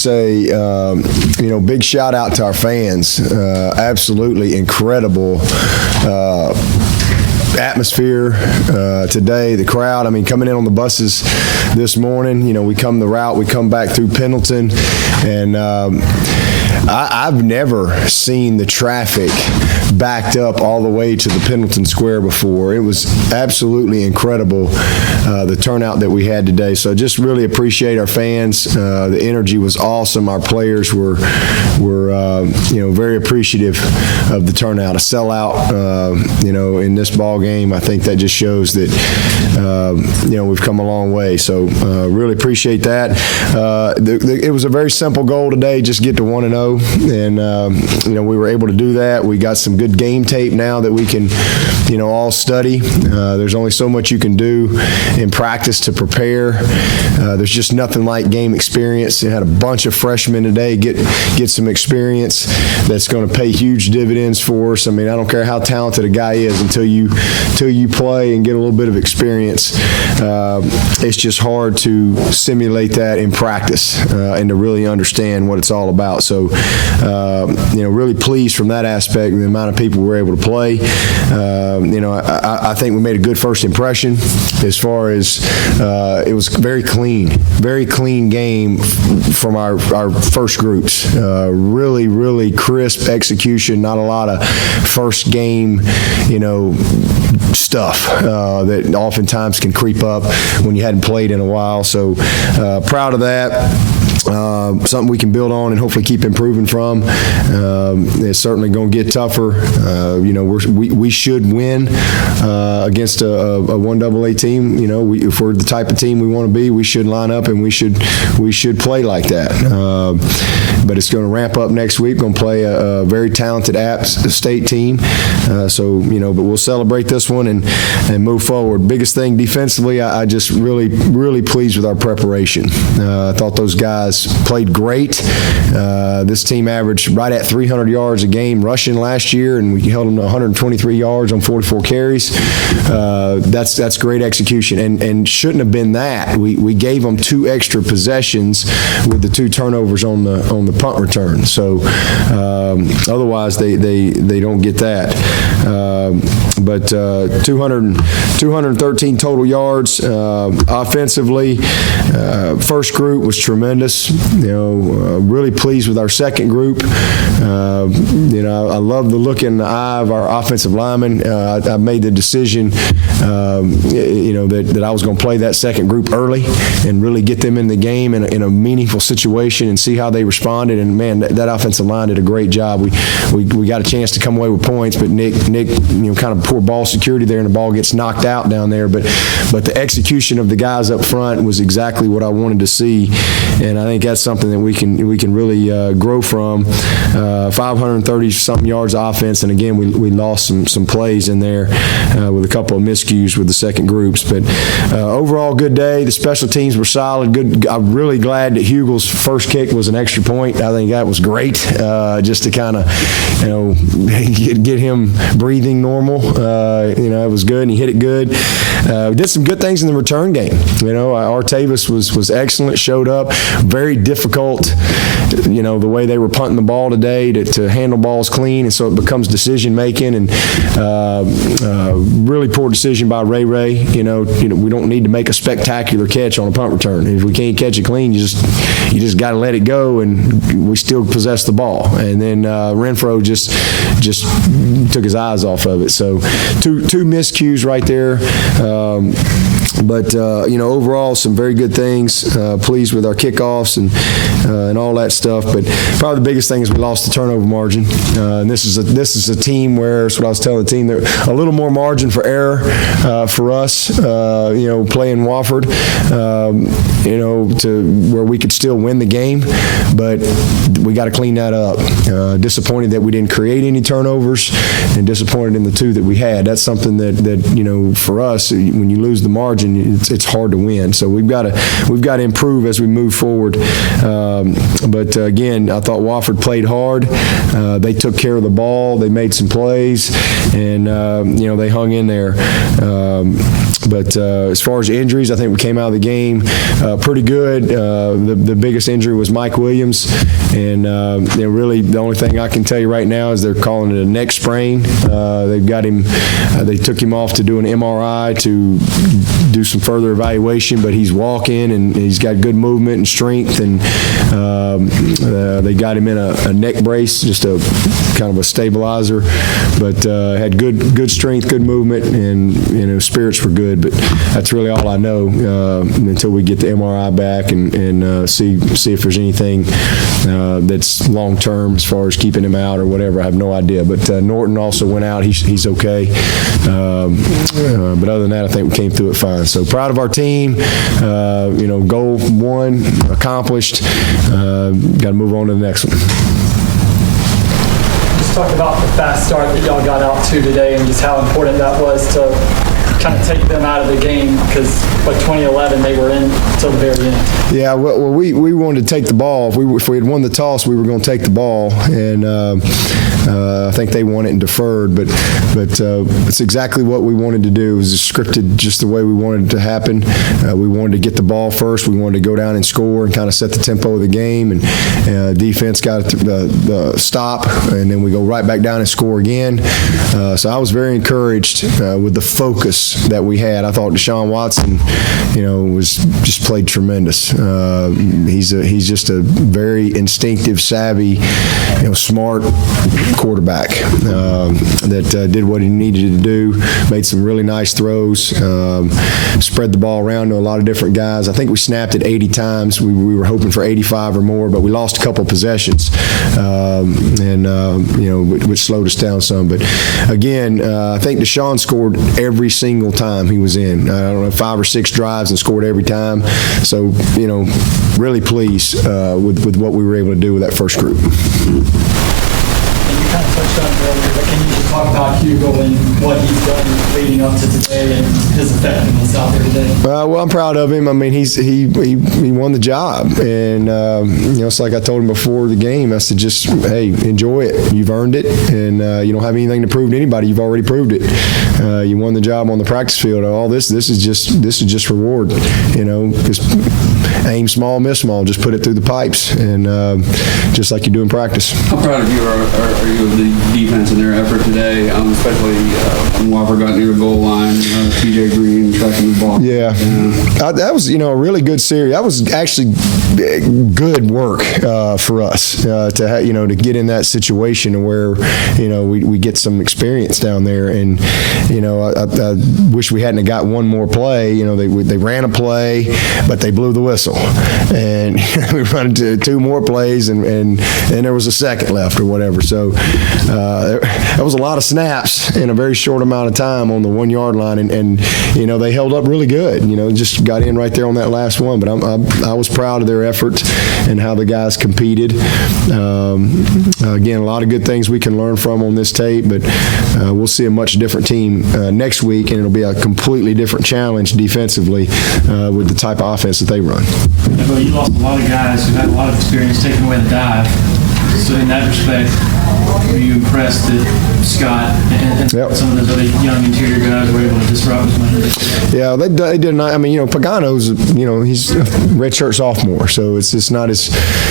just say, big shout out to our fans. Absolutely incredible atmosphere today. The crowd, coming in on the buses this morning, we come the route, we come back through Pendleton, and I've never seen the traffic backed up all the way to the Pendleton Square before. It was absolutely incredible, the turnout that we had today. So just really appreciate our fans. The energy was awesome. Our players were very appreciative of the turnout. A sellout, in this ball game. I think that just shows that, we've come a long way. So really appreciate that. It was a very simple goal today, just get to 1-0. And, we were able to do that. We got some good game tape now that we can, all study. There's only so much you can do in practice to prepare. There's just nothing like game experience. You had a bunch of freshmen today get some experience that's going to pay huge dividends for us. I don't care how talented a guy is until you play and get a little bit of experience. It's just hard to simulate that in practice and to really understand what it's all about. So, really pleased from that aspect, the amount of people we were able to play. I think we made a good first impression as far as it was very clean game from our first groups. Really, really crisp execution, not a lot of first game, stuff that oftentimes can creep up when you hadn't played in a while. So proud of that. Something we can build on and hopefully keep improving from. It's certainly going to get tougher. We should win against a 1AA team. If we're the type of team we want to be, we should line up and we should play like that. But it's going to ramp up next week. Going to play a very talented App State team. But we'll celebrate this one and move forward. Biggest thing defensively, I just really pleased with our preparation. I thought those guys played great. This team averaged right at 300 yards a game rushing last year, and we held them to 123 yards on 44 carries. That's great execution, and shouldn't have been that. We gave them 2 extra possessions with the 2 turnovers on the punt return. So otherwise they don't get that. But 213 total yards offensively. First group was tremendous. Really pleased with our second group. I love the look in the eye of our offensive linemen. I made the decision, that I was going to play that second group early and really get them in the game in a meaningful situation and see how they responded. And man, that offensive line did a great job. We got a chance to come away with points, but Nick, kind of poor ball security there, and the ball gets knocked out down there. But the execution of the guys up front was exactly what I wanted to see, and I think that's something that we can really grow from. 530-something yards of offense, and again, we lost some plays in there with a couple of miscues with the second groups. But overall, good day. The special teams were solid. Good. I'm really glad that Hugel's first kick was an extra point. I think that was great, just to kind of, get him breathing normal. It was good, and he hit it good. We did some good things in the return game. Artavis was excellent, showed up. Very difficult, the way they were punting the ball today to handle balls clean, and so it becomes decision making, and really poor decision by Ray. We don't need to make a spectacular catch on a punt return. If we can't catch it clean, you just got to let it go, and we still possess the ball. And then Renfro just took his eyes off of it. So two miscues right there. But overall, some very good things. Pleased with our kickoffs and all that stuff. But probably the biggest thing is we lost the turnover margin. And this is a team where, that's what I was telling the team, there a little more margin for error for us. Playing Wofford, to where we could still win the game, but we got to clean that up. Disappointed that we didn't create any turnovers, and disappointed in the 2 that we had. That's something that for us, when you lose the margin, it's hard to win. So we've got to improve as we move forward. But again, I thought Wofford played hard. They took care of the ball. They made some plays, and they hung in there. But as far as injuries, I think we came out of the game pretty good. The biggest injury was Mike Williams, and really the only thing I can tell you right now is they're calling it a neck sprain. They've got him. They took him off to do an MRI to do some further evaluation, but he's walking and he's got good movement and strength, and they got him in a neck brace, just a kind of a stabilizer, but had good strength, good movement, and spirits were good. But that's really all I know until we get the MRI back and see if there's anything that's long term as far as keeping him out or whatever. I have no idea. But Norton also went out. He's okay. But other than that, I think we came through it fine. So proud of our team. Goal one accomplished. Got to move on to the next one. Just talk about the fast start that y'all got out to today and just how important that was to kind of take them out of the game, because by 2011 they were in until the very end. Yeah, well we wanted to take the ball. If we had won the toss, we were going to take the ball, and I think they won it and deferred, but it's exactly what we wanted to do. It was scripted just the way we wanted it to happen. We wanted to get the ball first. We wanted to go down and score and kind of set the tempo of the game, and defense got the stop, and then we go right back down and score again. So I was very encouraged with the focus that we had. I thought Deshaun Watson, was just played tremendous. He's just a very instinctive, savvy, smart quarterback that did what he needed to do, made some really nice throws, spread the ball around to a lot of different guys. I think we snapped it 80 times. We were hoping for 85 or more, but we lost a couple of possessions, which slowed us down some. But again, I think Deshaun scored every single time he was in. I don't know, 5 or 6 drives and scored every time. So, really pleased with what we were able to do with that first group. Kind of touched on it earlier, but can you just talk about Hugo and what he's done leading up to today and his effectiveness out there today? Well, I'm proud of him. I mean, he won the job, and it's like I told him before the game. I said, just enjoy it. You've earned it, and you don't have anything to prove to anybody. You've already proved it. You won the job on the practice field. All this is just reward. Just aim small, miss small. Just put it through the pipes, and just like you do in practice. How proud of you are you of the defense and their effort today, especially when Wofford got near the goal line, TJ Green tracking the ball? Yeah. That was, a really good series. That was actually good work for us to get in that situation where, we get some experience down there. And, I wish we hadn't got one more play. They ran a play, but they blew the whistle. And we run into 2 more plays, and there was a second left or whatever. So that was a lot of snaps in a very short amount of time on the 1 yard line, and they held up really good. Just got in right there on that last one. But I was proud of their effort and how the guys competed. Again, a lot of good things we can learn from on this tape, but we'll see a much different team next week, and it'll be a completely different challenge defensively with the type of offense that they run. Dabo, you lost a lot of guys who had a lot of experience taking away the dive. So in that respect, were you impressed that Scott and some of those other young interior guys were able to disrupt as much as they did? Yeah, they did not. I mean, Pagano's, he's a redshirt sophomore, so it's not as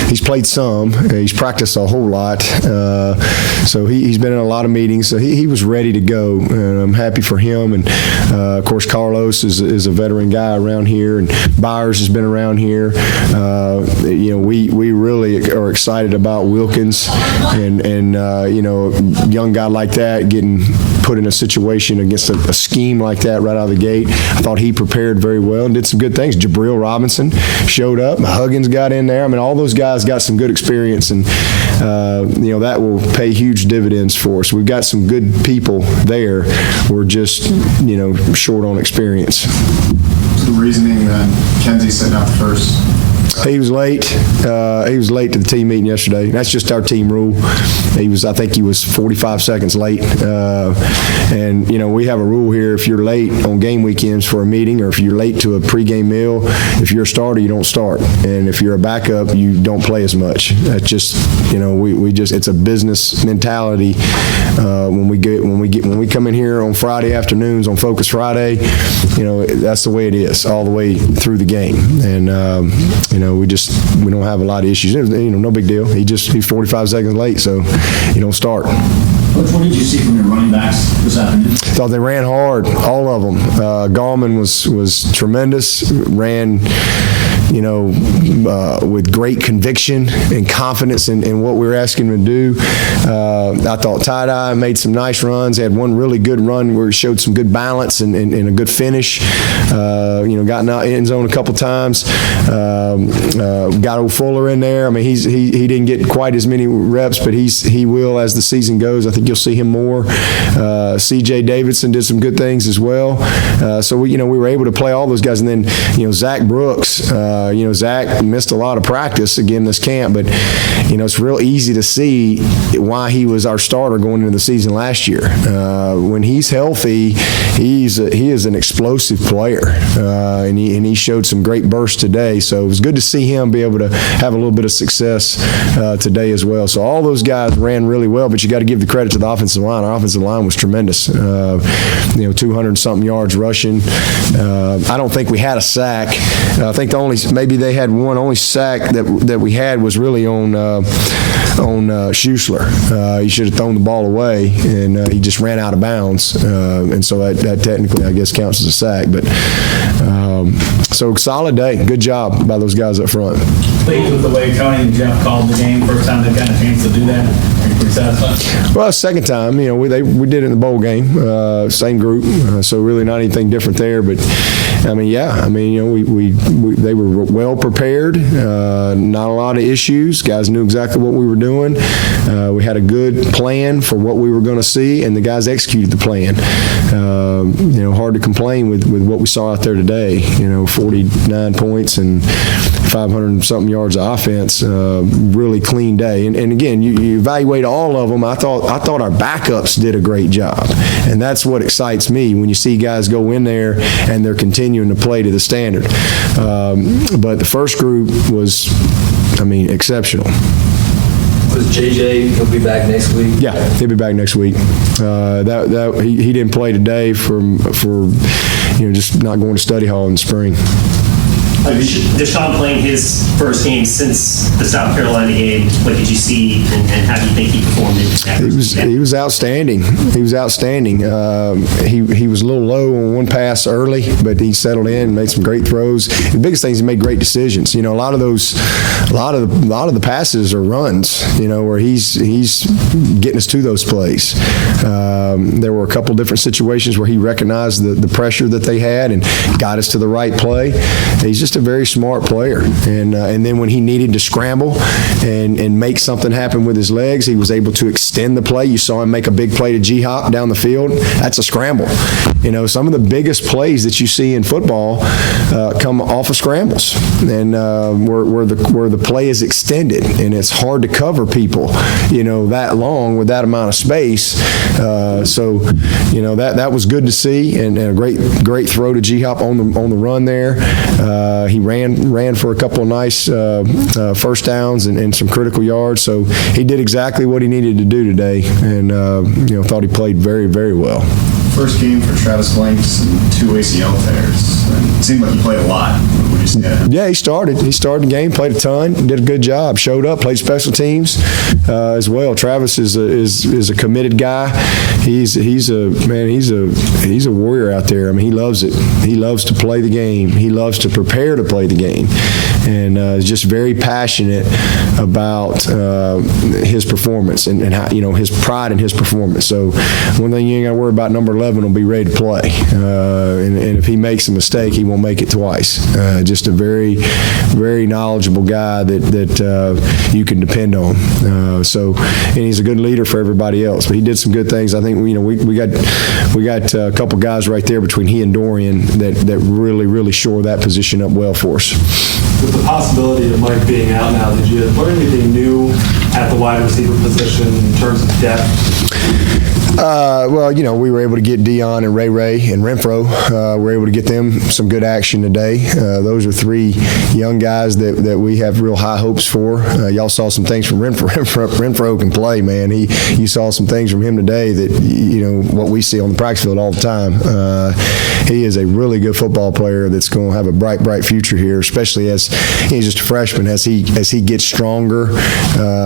he's played some. He's practiced a whole lot, so he's been in a lot of meetings. So he was ready to go, and I'm happy for him. And of course, Carlos is a veteran guy around here, and Byers has been around here. We really are excited about Wilkins and young guy like that getting put in a situation against a scheme like that right out of the gate. I thought he prepared very well and did some good things. Jabril Robinson showed up. Huggins got in there. I mean, all those guys got some good experience, and that will pay huge dividends for us. We've got some good people there. We're just short on experience. The reasoning that Kenzie's sitting out the first He was late. He was late to the team meeting yesterday. That's just our team rule. I think he was 45 seconds late. And we have a rule here: if you're late on game weekends for a meeting, or if you're late to a pregame meal, if you're a starter, you don't start, and if you're a backup, you don't play as much. That's just it's a business mentality. When we come in here on Friday afternoons on Focus Friday, that's the way it is all the way through the game, and we don't have a lot of issues. No big deal. He's 45 seconds late, so you don't start. Coach, what did you see from your running backs this afternoon? Thought they ran hard, all of them. Gallman was tremendous. Ran, with great conviction and confidence in what we were asking him to do. I thought Tie-Dye made some nice runs. He had one really good run where he showed some good balance and a good finish. Got in the end zone a couple times. Got old Fuller in there. I mean, he didn't get quite as many reps, but he will as the season goes. I think you'll see him more. C.J. Davidson did some good things as well. So we were able to play all those guys, and then Zach Brooks. Zach missed a lot of practice again this camp, but it's real easy to see why he was our starter going into the season last year. When he's healthy, he is an explosive player, and he showed some great bursts today. So it was good to see him be able to have a little bit of success today as well. So all those guys ran really well, but you got to give the credit to the offensive line. Our offensive line was tremendous. 200-something yards rushing. I don't think we had a sack. I think maybe they had one only sack that we had was really on Schuessler. He should have thrown the ball away, and he just ran out of bounds. And so that technically, I guess, counts as a sack. But so solid day. Good job by those guys up front. Pleased with the way Tony and Jeff called the game. First time they've gotten a chance to do that. Are you pretty satisfied? Well, second time. We did it in the bowl game, same group. So really not anything different there. But they were well prepared. Not a lot of issues. Guys knew exactly what we were doing. We had a good plan for what we were going to see, and the guys executed the plan. Hard to complain with what we saw out there today. 49 points and 500-something yards of offense. Really clean day. And again, you evaluate all of them. I thought our backups did a great job, and that's what excites me when you see guys go in there and they're continuing to play to the standard. But the first group was, exceptional. Was JJ, he'll be back next week? Yeah, he'll be back next week. He didn't play today for just not going to study hall in the spring. Deshaun playing his first game since the South Carolina game, what did you see, and how do you think he performed in that? He was outstanding. He was outstanding. He was a little low on one pass early, but he settled in and made some great throws. The biggest thing is he made great decisions. A lot of the passes are runs. Where he's getting us to those plays. There were a couple different situations where he recognized the pressure that they had and got us to the right play. He's just a very smart player, and then when he needed to scramble and make something happen with his legs, he was able to extend the play. You saw him make a big play to G-Hop down the field. That's a scramble. Some of the biggest plays that you see in football come off of scrambles, and where the play is extended, and it's hard to cover people, that long with that amount of space. So that was good to see, and a great throw to G-Hop on the run there. He ran for a couple of nice first downs and some critical yards. So he did exactly what he needed to do today, and thought he played very, very well. First game for Travis Blanks and 2 ACL tears. And it seemed like he played a lot. What you say? Yeah, he started the game, played a ton, did a good job, showed up, played special teams as well. Travis is a committed guy. He's a warrior out there. He loves it. He loves to play the game. He loves to prepare to play the game, and is just very passionate about his performance and how, his pride in his performance. So one thing you ain't got to worry about, number 11 will be ready to play, and if he makes a mistake, he won't make it twice. Just a very, very knowledgeable guy that you can depend on. And he's a good leader for everybody else. But he did some good things. I think we got a couple guys right there between he and Dorian that really, really shore that position up well for us. with the possibility of Mike being out now, did you learn anything new at the wide receiver position in terms of depth? Well, we were able to get Dion and Ray and Renfro. We were able to get them some good action today. Those are three young guys that we have real high hopes for. Y'all saw some things from Renfro. Renfro can play, man. You saw some things from him today that, what we see on the practice field all the time. He is a really good football player that's going to have a bright, bright future here, especially as he's just a freshman. As he gets stronger,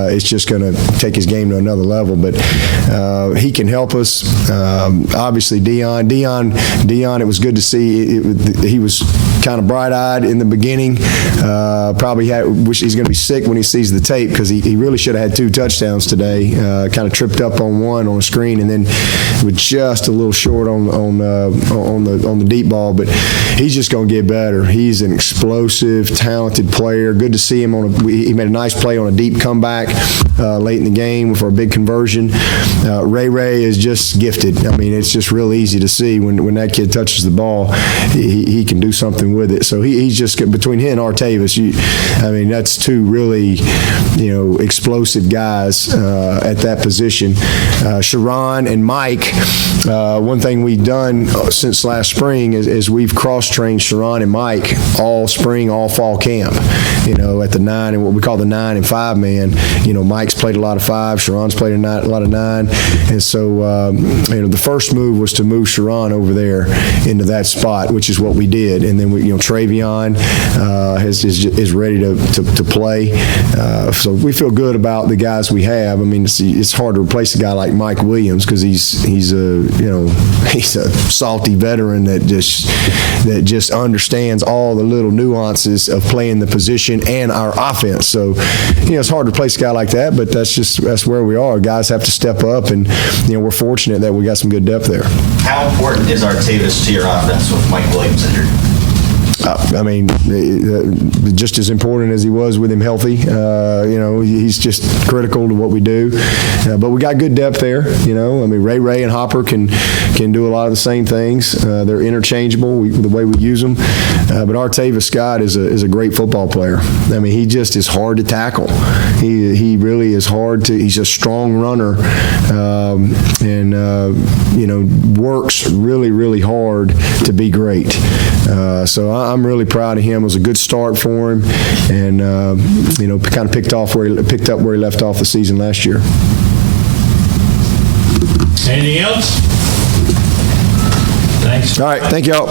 it's just going to take his game to another level. But he can help us. Obviously, Dion, it was good to see. He was kind of bright-eyed in the beginning. Probably wish he's going to be sick when he sees the tape, because he really should have had 2 touchdowns today. Kind of tripped up on one on a screen, and then was just a little short on the deep ball. But he's just going to get better. He's an explosive, talented player. Good to see him he made a nice play on a deep comeback late in the game for a big conversion. Ray is just gifted. I mean, it's just real easy to see when that kid touches the ball, he can do something with it. So he's just, between him and Artavis, that's 2 really, explosive guys at that position. Sharon and Mike, one thing we've done since last spring is we've cross-trained Sharon and Mike all spring, all fall camp, at the 9 and what we call the 9 and 5 man. Mike's played a lot of 5, Sharon's played a lot of 9. And so, the first move was to move Sharon over there into that spot, which is what we did. And then Travion is ready to play. So we feel good about the guys we have. I mean, it's hard to replace a guy like Mike Williams, because he's a salty veteran that just understands all the little nuances of playing the position and our offense. So, it's hard to replace a guy like that, but that's where we are. Guys have to step up, and we're fortunate that we got some good depth there. How important is Artavis to your offense with Mike Williams injured? Just as important as he was with him healthy. He's just critical to what we do. But we got good depth there. Ray and Hopper can do a lot of the same things. They're interchangeable the way we use them. But Artavis Scott is a great football player. He just is hard to tackle. He really is hard to. He's a strong runner, and works really, really hard to be great. So I'm really proud of him. It was a good start for him, and kind of picked up where he left off the season last year. Anything else? Thanks. All right, thank y'all.